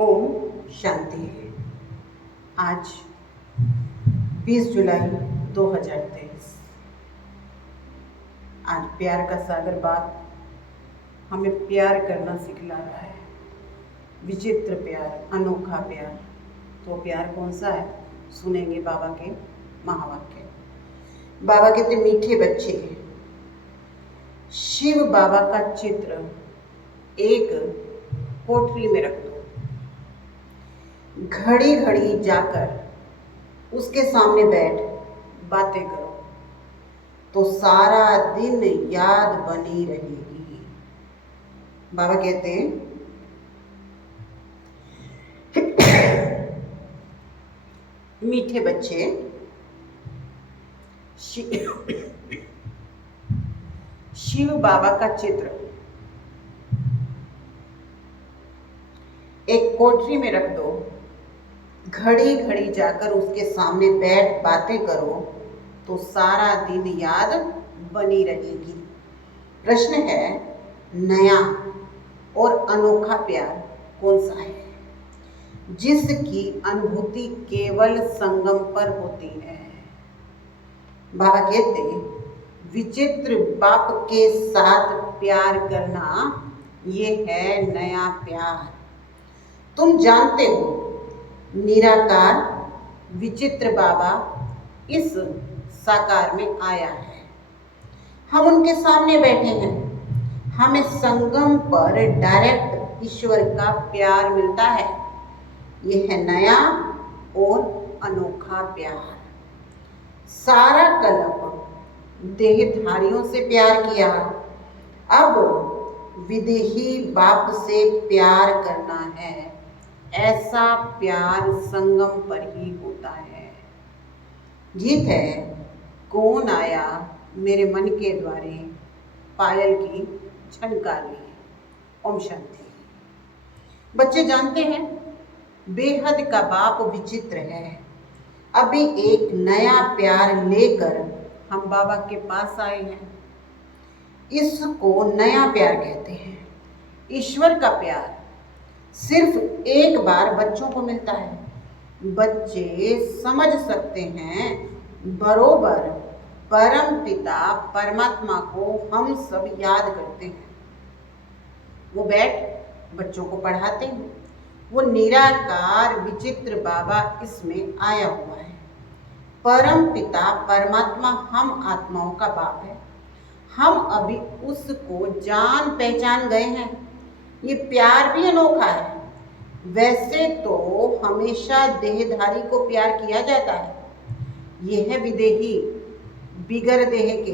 ओम शांति। आज 20 जुलाई 2023। आज प्यार का सागर बाप हमें प्यार करना सिखला रहा है। विचित्र प्यार, अनोखा प्यार। तो प्यार कौन सा है, सुनेंगे बाबा के महावाक्य। बाबा कहते मीठे बच्चे, शिव बाबा का चित्र एक कोठरी में रख दो। घड़ी घड़ी जाकर उसके सामने बैठ बातें करो तो सारा दिन याद बनी रहेगी। बाबा कहते हैं मीठे बच्चे, शिव बाबा का चित्र एक कोठरी में रख दो। घड़ी घड़ी जाकर उसके सामने बैठ बातें करो तो सारा दिन याद बनी रहेगी। प्रश्न है, नया और अनोखा प्यार कौन सा है, जिसकी अनुभूति केवल संगम पर होती है। बाबा कहते विचित्र बाप के साथ प्यार करना ये है नया प्यार। तुम जानते हो निराकार विचित्र बाबा इस साकार में आया है। हम उनके सामने बैठे हैं। हमें संगम पर डायरेक्ट ईश्वर का प्यार मिलता है। यह है नया और अनोखा प्यार। सारा कल्प देहधारियों से प्यार किया, अब विदेही बाप से प्यार करना है। ऐसा प्यार संगम पर ही होता है। गीत है, कौन आया मेरे मन के द्वारे, पायल की झनकार लिए। ओम शांति। बच्चे जानते हैं बेहद का बाप विचित्र है। अभी एक नया प्यार लेकर हम बाबा के पास आए हैं। इसको नया प्यार कहते हैं। ईश्वर का प्यार सिर्फ एक बार बच्चों को मिलता है। बच्चे समझ सकते हैं बरोबर परम पिता परमात्मा को हम सब याद करते हैं। वो बैठ बच्चों को पढ़ाते हैं। वो निराकार विचित्र बाबा इसमें आया हुआ है। परम पिता परमात्मा हम आत्माओं का बाप है। हम अभी उसको जान पहचान गए हैं। ये प्यार भी अनोखा है। वैसे तो हमेशा देहधारी को प्यार किया जाता है। ये है विदेही, बिगर देह के।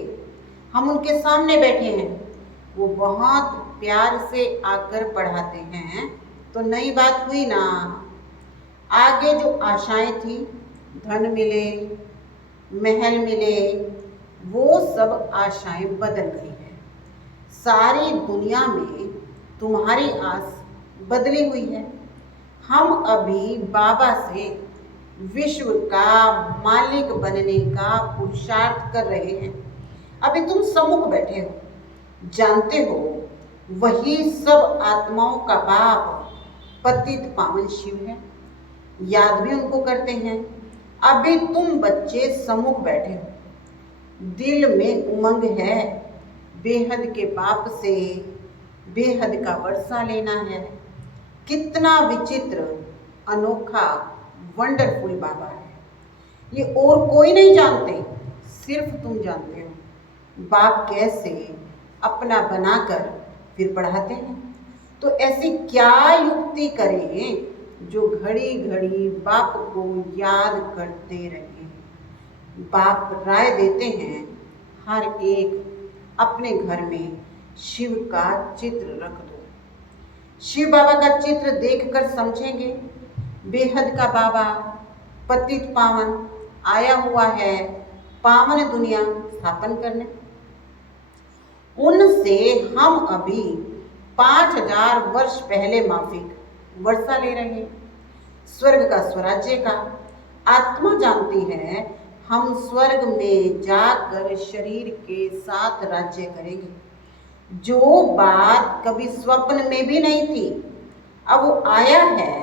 हम उनके सामने बैठे हैं। वो बहुत प्यार से आकर पढ़ाते हैं तो नई बात हुई ना। आगे जो आशाएं थी, धन मिले, महल मिले, वो सब आशाएं बदल गई हैं। सारी दुनिया में तुम्हारी आस बदली हुई है। हम अभी बाबा से विश्व का मालिक बनने का पुरुषार्थ कर रहे हैं। अभी तुम सम्मुख बैठे हो, जानते हो वही सब आत्माओं का बाप पतित पावन शिव है। याद भी उनको करते हैं। अभी तुम बच्चे सम्मुख बैठे हो। दिल में उमंग है बेहद के बाप से बेहद का वर्षा लेना है। कितना विचित्र, अनोखा, वंडरफुल बाबा है। ये और कोई नहीं जानते, सिर्फ तुम जानते हो। बाप कैसे अपना बनाकर फिर पढ़ाते हैं। तो ऐसी क्या युक्ति करें जो घड़ी घड़ी बाप को याद करते रहें। बाप राय देते हैं, हर एक अपने घर में शिव का चित्र रख दो। शिव बाबा का चित्र देखकर समझेंगे बेहद का बाबा पतित पावन आया हुआ है पावन दुनिया स्थापन करने। उनसे हम अभी 5000 वर्ष पहले माफिक वर्षा ले रहे हैं, स्वर्ग का स्वराज्य का। आत्मा जानती है हम स्वर्ग में जाकर शरीर के साथ राज्य करेंगे। जो बात कभी स्वप्न में भी नहीं थी, अब वो आया है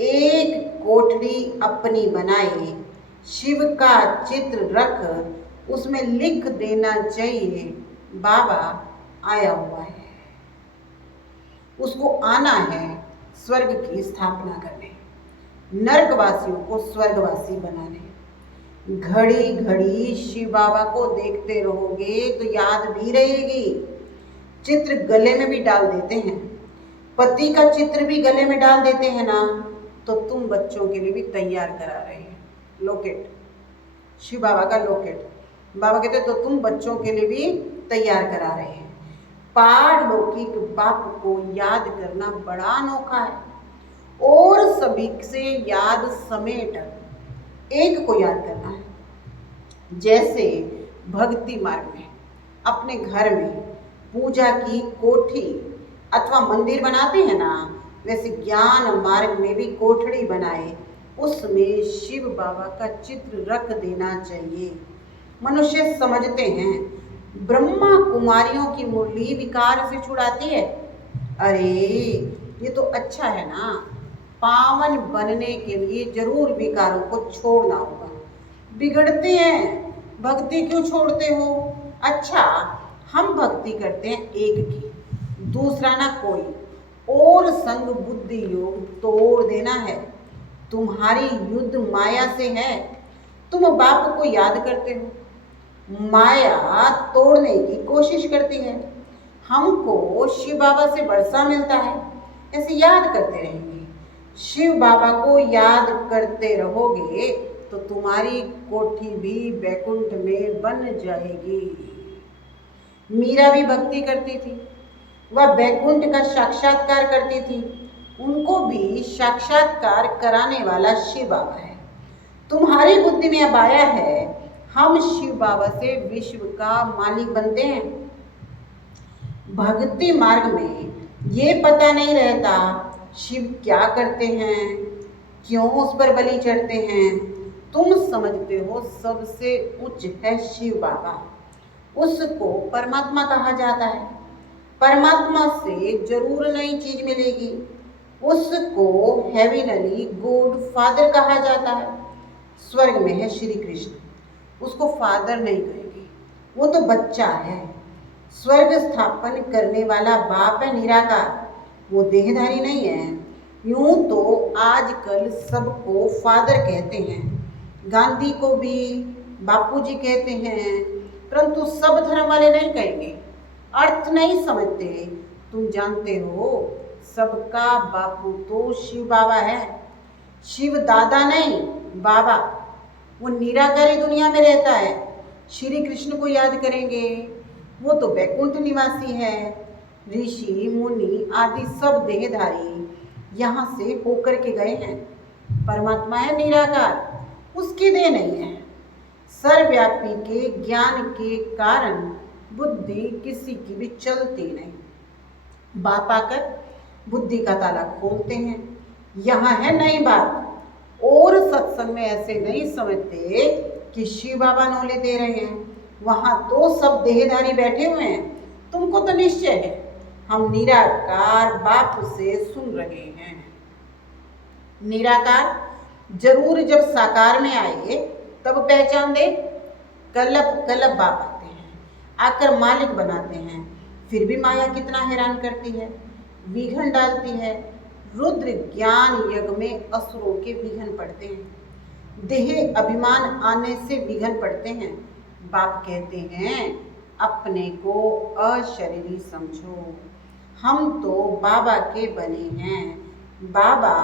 एक कोठरी अपनी बनाए, शिव का चित्र रख उसमें लिख देना चाहिए बाबा आया हुआ है। उसको आना है स्वर्ग की स्थापना करने, नरकवासियों को स्वर्गवासी बनाने। घड़ी घड़ी शिव बाबा को देखते रहोगे तो याद भी रहेगी। चित्र गले में भी डाल देते हैं, पति का चित्र भी गले में डाल देते हैं ना, तो तुम बच्चों के लिए भी तैयार करा रहे हैं लॉकेट, शिव बाबा का लॉकेट। बाबा कहते तो तुम बच्चों के लिए भी तैयार करा रहे हैं। पारलौकिक बाप को याद करना बड़ा अनोखा है, और सभी से याद समेट एक को याद करना है। जैसे भक्ति मार्ग में अपने घर में पूजा की कोठी अथवा मंदिर बनाते हैं ना, वैसे ज्ञान मार्ग में भी कोठड़ी बनाए, उसमें शिव बाबा का चित्र रख देना चाहिए। मनुष्य समझते हैं ब्रह्मा कुमारियों की मुरली विकार से छुड़ाती है। अरे ये तो अच्छा है ना, पावन बनने के लिए जरूर विकारों को छोड़ना होगा। बिगड़ते हैं, भक्ति क्यों छोड़ते हो? अच्छा, हम भक्ति करते हैं एक की, दूसरा ना कोई, और संग बुद्धि योग तोड़ देना है। तुम्हारी युद्ध माया से है, तुम बाप को याद करते हो, माया तोड़ने की कोशिश करती है। हमको शिव बाबा से वर्षा मिलता है, ऐसे याद करते रहेंगे। शिव बाबा को याद करते रहोगे तो तुम्हारी कोठी भी बैकुंठ में बन जाएगी। मीरा भी भक्ति करती थी, वह बैकुंठ का साक्षात्कार करती थी, उनको भी साक्षात्कार कराने वाला शिव बाबा है। तुम्हारी बुद्धि में अब आया है हम शिव बाबा से विश्व का मालिक बनते हैं। भक्ति मार्ग में ये पता नहीं रहता शिव क्या करते हैं, क्यों उस पर बलि चढ़ते हैं। तुम समझते हो सबसे उच्च है शिव बाबा, उसको परमात्मा कहा जाता है। परमात्मा से जरूर नई चीज मिलेगी, उसको हेविनली गॉड फादर कहा जाता है। स्वर्ग में है श्री कृष्ण, उसको फादर नहीं कहेंगे, वो तो बच्चा है। स्वर्ग स्थापन करने वाला बाप है निराकार, वो देहधारी नहीं है। यूं तो आजकल सबको फादर कहते हैं, गांधी को भी बापूजी कहते हैं, परंतु सब धर्म वाले नहीं कहेंगे, अर्थ नहीं समझते। तुम जानते हो सबका बापू तो शिव बाबा है, शिव दादा नहीं बाबा। वो निराकारी दुनिया में रहता है। श्री कृष्ण को याद करेंगे, वो तो बैकुंठ निवासी है। ऋषि मुनि आदि सब देहधारी यहाँ से होकर के गए हैं। परमात्मा है निराकार, उसकी देह नहीं है। सर्वव्यापी के ज्ञान के कारण बुद्धि किसी की भी चलती नहीं। बाप आकर बुद्धि का ताला खोलते हैं। यहाँ है नई बात, और सत्संग में ऐसे नहीं समझते कि शिव बाबा नौले दे रहे हैं। वहाँ तो सब देहधारी बैठे हुए हैं। तुमको तो निश्चय है हम निराकार बाप से सुन रहे हैं। निराकार जरूर जब साकार में आए तब पहचान दे। कल्प कल्प बाप आते हैं, आकर मालिक बनाते हैं, फिर भी माया कितना हैरान करती है, विघन डालती है। रुद्र ज्ञान यज्ञ में असुरों के विघन पड़ते हैं, देह अभिमान आने से विघन पड़ते हैं। बाप कहते हैं अपने को अशरीरी समझो, हम तो बाबा के बने हैं, बाबा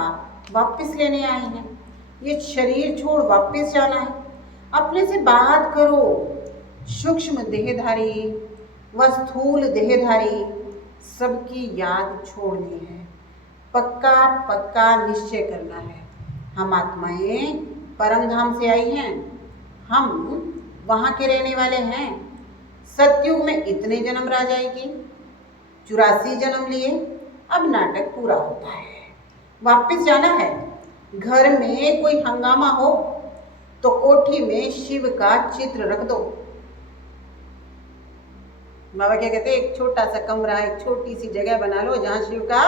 वापस लेने आए हैं। ये शरीर छोड़ वापस जाना है। अपने से बात करो। सूक्ष्म देहधारी व स्थूल देहधारी सबकी याद छोड़नी है, पक्का पक्का निश्चय करना है। हम आत्माएं परम धाम से आई हैं, हम वहाँ के रहने वाले हैं। सतयुग में इतने जन्म रह जाएगी, 84 जन्म लिए, अब नाटक पूरा होता है, वापस जाना है। घर में कोई हंगामा हो तो कोठी में शिव का चित्र रख दो। बाबा क्या कहते हैं, एक छोटा सा कमरा, एक छोटी सी जगह बना लो जहाँ शिव का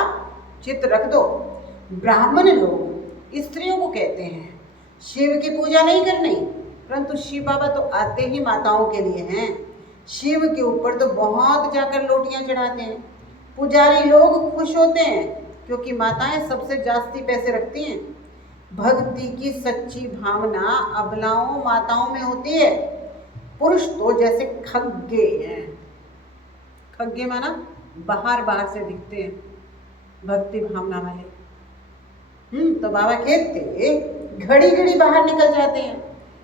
चित्र रख दो। ब्राह्मण लोग स्त्रियों को कहते हैं शिव की पूजा नहीं करनी, परंतु शिव बाबा तो आते ही माताओं के लिए हैं। शिव के ऊपर तो बहुत जाकर लोटियां चढ़ाते हैं। पुजारी लोग खुश होते हैं क्योंकि माताएं सबसे जास्ती पैसे रखती हैं। भक्ति की सच्ची भावना अबलाओं माताओं में होती है। पुरुष तो जैसे खग्गे हैं। खग्गे माना बाहर से दिखते हैं, भक्ति भावना वाले। तो बाबा कहते घड़ी घड़ी बाहर निकल जाते हैं।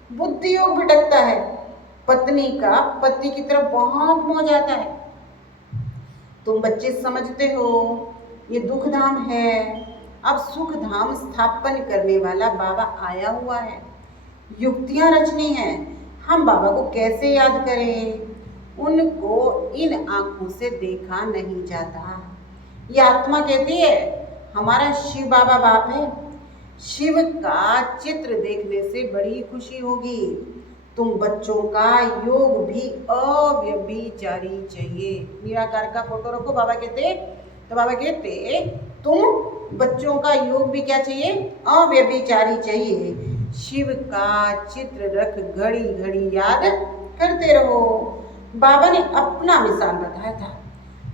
बुद्धि योग भटकता है। पत्नी का पति की तरफ बहुत मोह जाता है। तुम बच्चे समझते हो ये दुख धाम है, अब सुख धाम स्थापन करने वाला बाबा आया हुआ है। युक्तियां रचनी है, हम बाबा को कैसे याद करें? उनको इन आंखों से देखा नहीं जाता। ये आत्मा कहती है हमारा शिव बाबा बाप है। शिव का चित्र देखने से बड़ी खुशी होगी। तुम बच्चों का योग भी अव्यभिचारी चाहिए। निराकार का फोटो रखो, बाबा कहते, तो बाबा कहते तुम बच्चों का योग भी क्या चाहिए? अव्यभिचारी चाहिए। शिव का चित्र रख घड़ी घड़ी याद करते रहो। बाबा ने अपना मिसाल बताया था।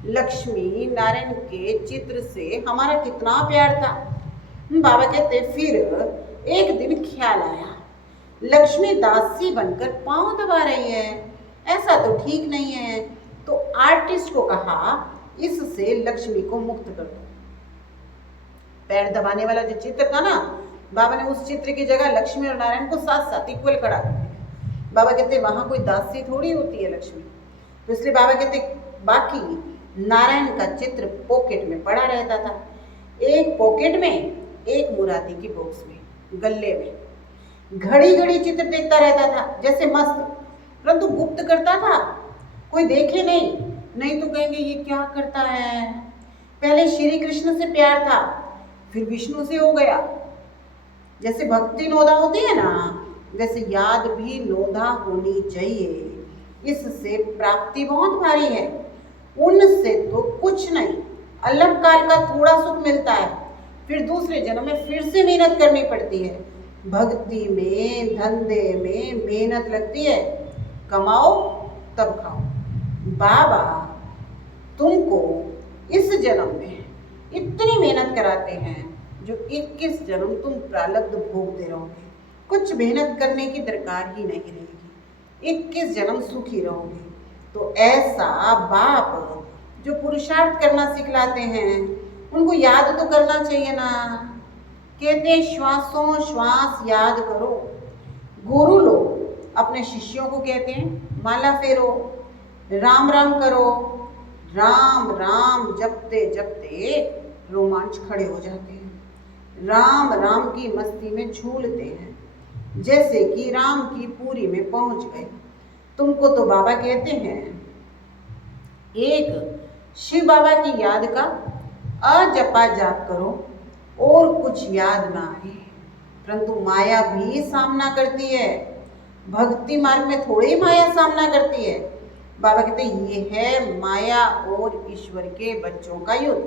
लक्ष्मी नारायण के चित्र से हमारा कितना प्यार था। बाबा कहते फिर एक दिन ख्याल आया, लक्ष्मी दासी बनकर पांव दबा रही है, ऐसा तो ठीक नहीं है। तो आर्टिस्ट को कहा इससे लक्ष्मी को मुक्त कर दो। पैर दबाने वाला जो चित्र था ना, बाबा ने उस चित्र की जगह लक्ष्मी और नारायण को साथ साथ इक्वल खड़ा कर दिया। बाबा कहते वहां कोई दासी थोड़ी होती है लक्ष्मी, तो इसलिए बाबा कहते बाकी नारायण का चित्र पॉकेट में पड़ा रहता था। एक पॉकेट में, एक मुरादी की बॉक्स में, गले में। घड़ी घड़ी चित्र देखता रहता था जैसे मस्त, परंतु गुप्त करता था, कोई देखे नहीं तो कहेंगे ये क्या करता है। पहले श्री कृष्ण से प्यार था, फिर विष्णु से हो गया। जैसे भक्ति नोदा होती है ना, वैसे याद भी नोदा होनी चाहिए। इससे प्राप्ति बहुत भारी है, उनसे तो कुछ नहीं, अलग काल का थोड़ा सुख मिलता है, फिर दूसरे जन्म में फिर से मेहनत करनी पड़ती है। भक्ति में, धंधे में मेहनत लगती है, कमाओ तब खाओ। बाबा तुमको इस जन्म में इतनी मेहनत कराते हैं जो 21 जन्म तुम प्रारब्ध भोगते रहोगे। कुछ मेहनत करने की दरकार ही नहीं रहेगी, 21 जन्म सुखी रहोगे। तो ऐसा बाप जो पुरुषार्थ करना सिखलाते हैं, उनको याद तो करना चाहिए ना। कहते श्वासों श्वास याद करो। गुरु लोग अपने शिष्यों को कहते हैं माला फेरो, राम राम करो। राम राम जपते जपते रोमांच खड़े हो जाते हैं। राम राम की मस्ती में झूलते हैं, जैसे कि राम की पूरी में पहुंच गए। तुमको तो बाबा कहते हैं एक शिव बाबा की याद का अजपा जाप करो और कुछ याद ना आए। परंतु माया भी सामना करती है, भक्ति मार्ग में थोड़ी ही माया सामना करती है। बाबा कहते ये है माया और ईश्वर के बच्चों का युद्ध।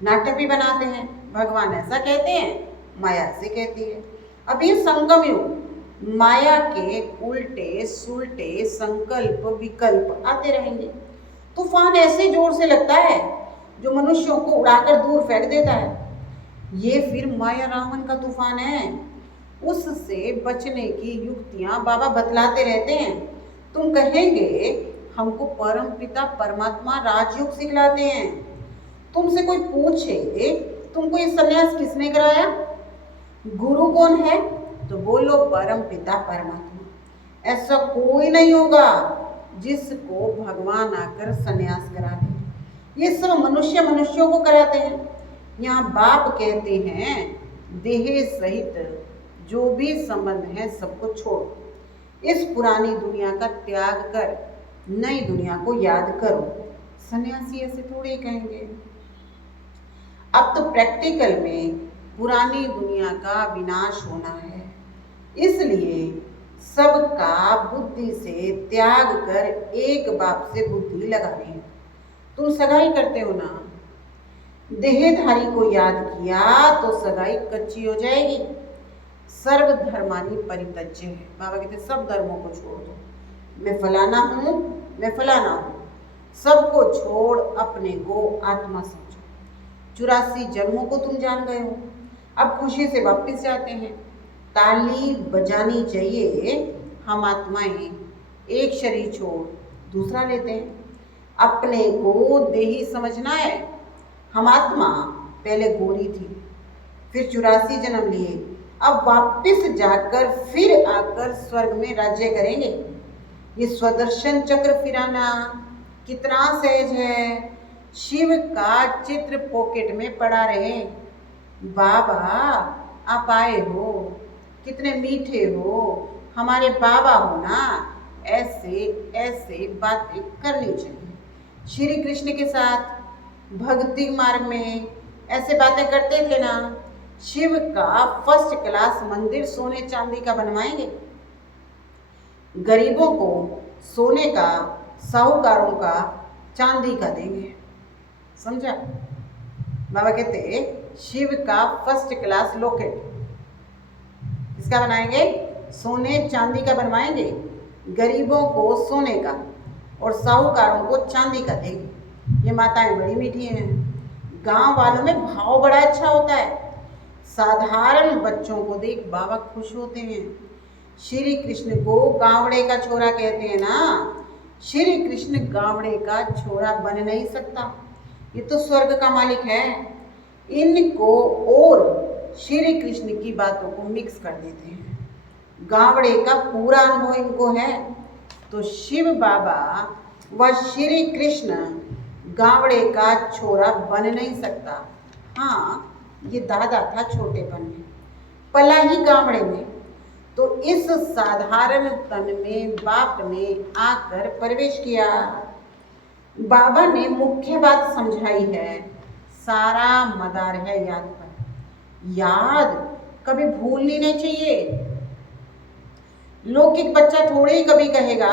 नाटक भी बनाते हैं, भगवान ऐसा कहते हैं, माया ऐसे कहती है। अब ये संगम युग, माया के उल्टे सुलटे संकल्प विकल्प आते रहेंगे। तूफान ऐसे जोर से लगता है जो मनुष्यों को उड़ाकर दूर फेंक देता है। ये फिर माया रावण का तूफान है, उससे बचने की युक्तियां बाबा बतलाते रहते हैं। तुम कहेंगे हमको परम पिता परमात्मा राजयोग सिखलाते हैं। तुमसे कोई पूछे तुमको ये संन्यास किसने कराया, गुरु कौन है, तो बोलो परम पिता परमात्मा। ऐसा कोई नहीं होगा जिसको भगवान आकर संन्यास करा दे। ये सब मनुष्यों को कराते हैं। यहाँ बाप कहते हैं देह सहित जो भी संबंध है सबको छोड़ो, इस पुरानी दुनिया का त्याग कर नई दुनिया को याद करो। सन्यासी ऐसे थोड़े कहेंगे। अब तो प्रैक्टिकल में पुरानी दुनिया का विनाश होना है, इसलिए सबका बुद्धि से त्याग कर एक बाप से बुद्धि लगानी है। तुम सगाई करते हो ना, देहधारी को याद किया तो सगाई कच्ची हो जाएगी। सर्वधर्मानी परित्यज्य है, बाबा कहते सब धर्मों को छोड़ दो। मैं फलाना हूँ, मैं फलाना हूँ, सबको छोड़ अपने को आत्मा समझो। 84 जन्मों को तुम जान गए हो, अब खुशी से वापस जाते हैं। ताली बजानी चाहिए। हम आत्माएं एक शरीर छोड़ दूसरा लेते हैं। अपने को देही समझना है। हम आत्मा पहले गोरी थी, फिर 84 जन्म लिए, अब वापस जाकर फिर आकर स्वर्ग में राज्य करेंगे। ये स्वदर्शन चक्र फिराना कितना सहज है। शिव का चित्र पॉकेट में पड़ा रहे। बाबा आप आए हो, कितने मीठे हो, हमारे बाबा हो ना, ऐसे ऐसे बातें करनी चाहिए। श्री कृष्ण के साथ भक्ति मार्ग में ऐसे बातें करते थे ना। शिव का फर्स्ट क्लास मंदिर सोने चांदी का बनवाएंगे, गरीबों को सोने का, साहूकारों का चांदी का देंगे। समझा? बाबा कहते शिव का फर्स्ट क्लास लॉकेट किसका बनाएंगे? सोने चांदी का बनवाएंगे, गरीबों को सोने का और साहूकारों को चांदी का देंगे। ये माताएं बड़ी मीठी हैं। गांव वालों में भाव बड़ा अच्छा होता है। साधारण बच्चों को देख बाबा खुश होते हैं। श्री कृष्ण को गावड़े का छोरा कहते हैं ना। श्री कृष्ण गावड़े का छोरा बन नहीं सकता, ये तो स्वर्ग का मालिक है। इनको और श्री कृष्ण की बातों को मिक्स कर देते हैं। गावड़े का पूरा अनुभव इनको है। तो शिव बाबा व श्री कृष्ण गावड़े का छोरा बन नहीं सकता। हाँ, ये दादा था छोटेपन में, पला ही गावड़े में। तो इस साधारण तन में बाप ने आकर प्रवेश किया। बाबा ने मुख्य बात समझाई है, सारा मदार है याद पर। याद कभी भूलनी नहीं चाहिए। लौकिक बच्चा थोड़े ही कभी कहेगा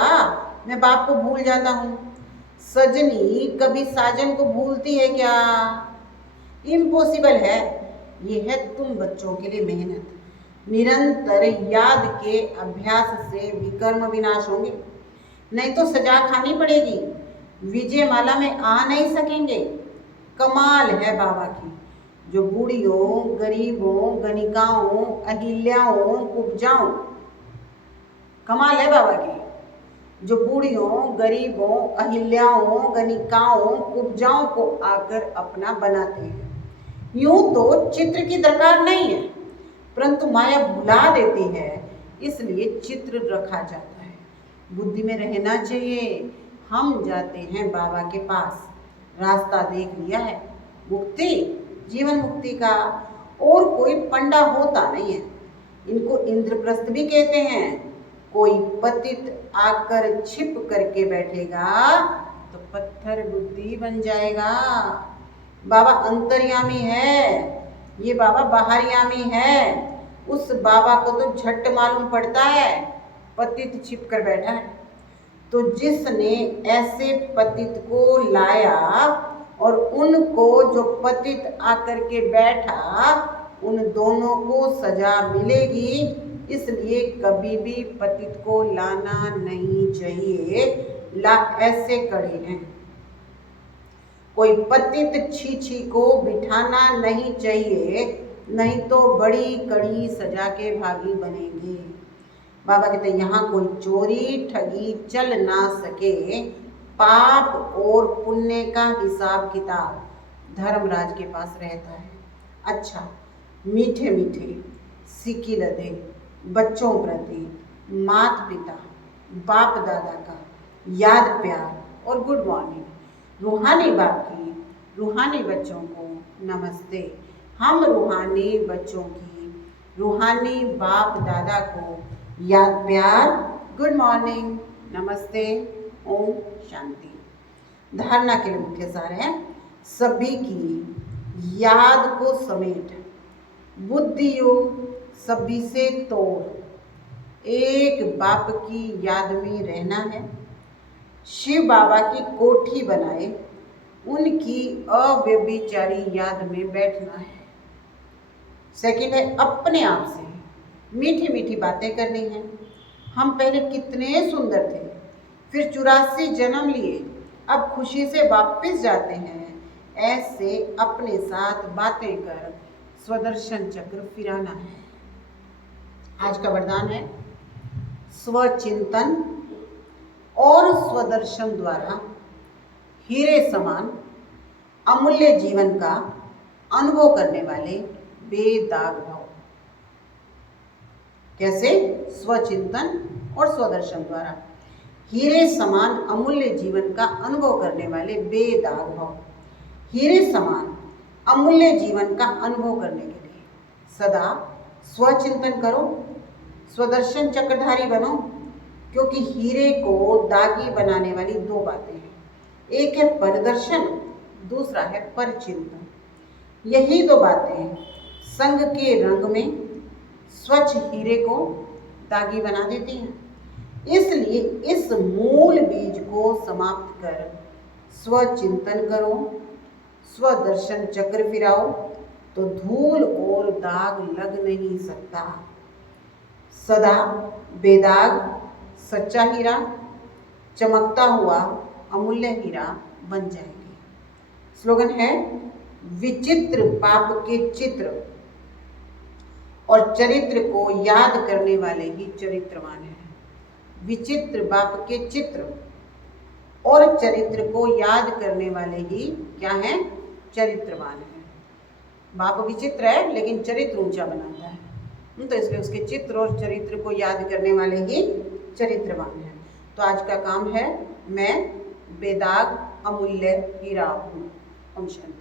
मैं बाप को भूल जाता हूँ। सजनी कभी साजन को भूलती है क्या? इम्पॉसिबल है। ये है तुम बच्चों के लिए मेहनत। निरंतर याद के अभ्यास से विकर्म विनाश होंगे, नहीं तो सजा खानी पड़ेगी। विजयमाला में आ नहीं सकेंगे। कमाल है बाबा की, जो बूढ़ियों, गरीबों, गणिकाओं, अहिल्याओं, कुब्जाओं, कमाल है बाबा की, जो बूढ़ियों, गरीबों, अहिल्याओं, गणिकाओं, कुब्जाओं को आकर अपना बनाते हैं। यूं तो चित्र की दरकार नहीं है, परंतु माया भुला देती है, इसलिए चित्र रखा जाता है। बुद्धि में रहना चाहिए। हम जाते हैं बाबा के पास, रास्ता देख लिया है, मुक्ति, जीवन मुक्ति का। और कोई पंडा होता नहीं है। इनको इंद्रप्रस्थ भी कहते हैं। कोई पतित आकर छिप करके बैठेगा तो पत्थर बुद्धि बन जाएगा। बाबा अंतर्यामी है, ये बाबा बाहरयामी है। उस बाबा को तो झट मालूम पड़ता है पतित छिप कर बैठा है। तो जिसने ऐसे पतित को लाया और उनको जो पतित आकर के बैठा, उन दोनों को सजा मिलेगी। इसलिए कभी भी पतित को लाना नहीं चाहिए। ला ऐसे कड़े हैं। कोई पतित छीछी को बिठाना नहीं चाहिए, नहीं तो बड़ी कड़ी सजा के भागी बनेंगे। बाबा कहते हैं यहाँ कोई चोरी ठगी चल ना सके। पाप और पुण्य का हिसाब किताब धर्मराज के पास रहता है। अच्छा, मीठे मीठे सिक्की लदे बच्चों प्रति माता पिता बाप दादा का याद प्यार और गुड मॉर्निंग। रूहानी बाप की रूहानी बच्चों को नमस्ते। हम रूहानी बच्चों की रूहानी बाप दादा को याद प्यार, गुड मॉर्निंग, नमस्ते, ओम शांति। धारणा के लिए मुख्य सार है, सभी की याद को समेट, बुद्धि योग सभी से तोड़, एक बाप की याद में रहना है। शिव बाबा की कोठी बनाए, उनकी अव्यभिचारी याद में बैठना है। सेकंड है अपने आप से मीठी मीठी बातें करनी है। हम पहले कितने सुंदर थे, फिर 84 जन्म लिए, अब खुशी से वापस जाते हैं। ऐसे अपने साथ बातें कर स्वदर्शन चक्र फिराना है। आज का वरदान है स्वचिंतन और स्वदर्शन द्वारा हीरे समान अमूल्य जीवन का अनुभव करने वाले बेदाग भाव। कैसे? स्वचिंतन और स्वदर्शन द्वारा हीरे समान अमूल्य जीवन का अनुभव करने वाले बेदाग भाव। हीरे समान अमूल्य जीवन का अनुभव करने के लिए सदा स्वचिंतन करो, स्वदर्शन चक्रधारी बनो, क्योंकि हीरे को दागी बनाने वाली दो बातें हैं, एक है परदर्शन, दूसरा है परचिंतन। यही दो बातें संग के रंग में स्वच्छ हीरे को दागी बना देती हैं। इसलिए इस मूल बीज को समाप्त कर स्वचिंतन करो, स्वदर्शन चक्र फिराओ, तो धूल और दाग लग नहीं सकता। सदा बेदाग सच्चा हीरा, चमकता हुआ अमूल्य हीरा बन जाएंगे। स्लोगन है विचित्र पाप के चित्र और चरित्र को याद करने वाले ही चरित्रवान हैं। विचित्र बाप के चित्र और चरित्र को याद करने वाले ही क्या हैं? चरित्रवान हैं। बाप विचित्र है लेकिन चरित्र ऊंचा बनाता है, तो इसलिए उसके चित्र और चरित्र को याद करने वाले ही चरित्रवान हैं। तो आज का काम है मैं बेदाग अमूल्य हीरा हूँ। ओम शांति।